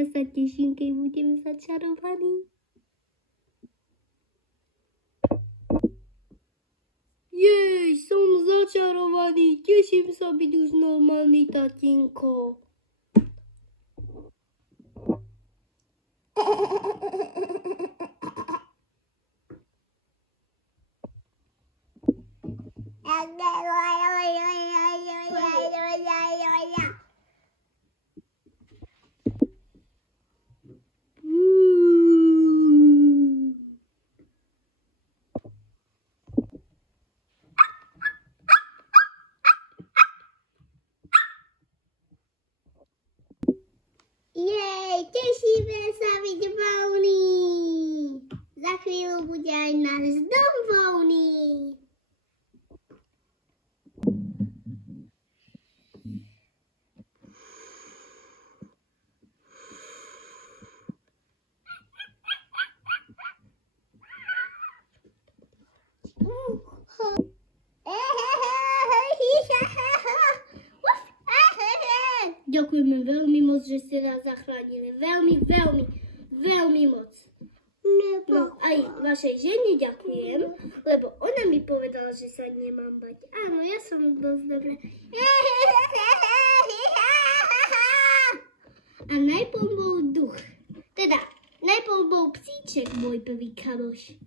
ja sa teším, keď budem začarovaný. Jej, som začarovaný, teším sa byť už normálny tatínko. Jej, tešíme sa byť voľný. Za chvíľu bude aj náš dom voľný. Ďakujeme veľmi moc, že ste nás zachránili. Veľmi moc. No aj vašej žene ďakujem, lebo ona mi povedala, že sa nemám bať. Áno, ja som dosť dobrá. A najprv bol duch. Teda, najprv bol psíček, môj prvý kamoš.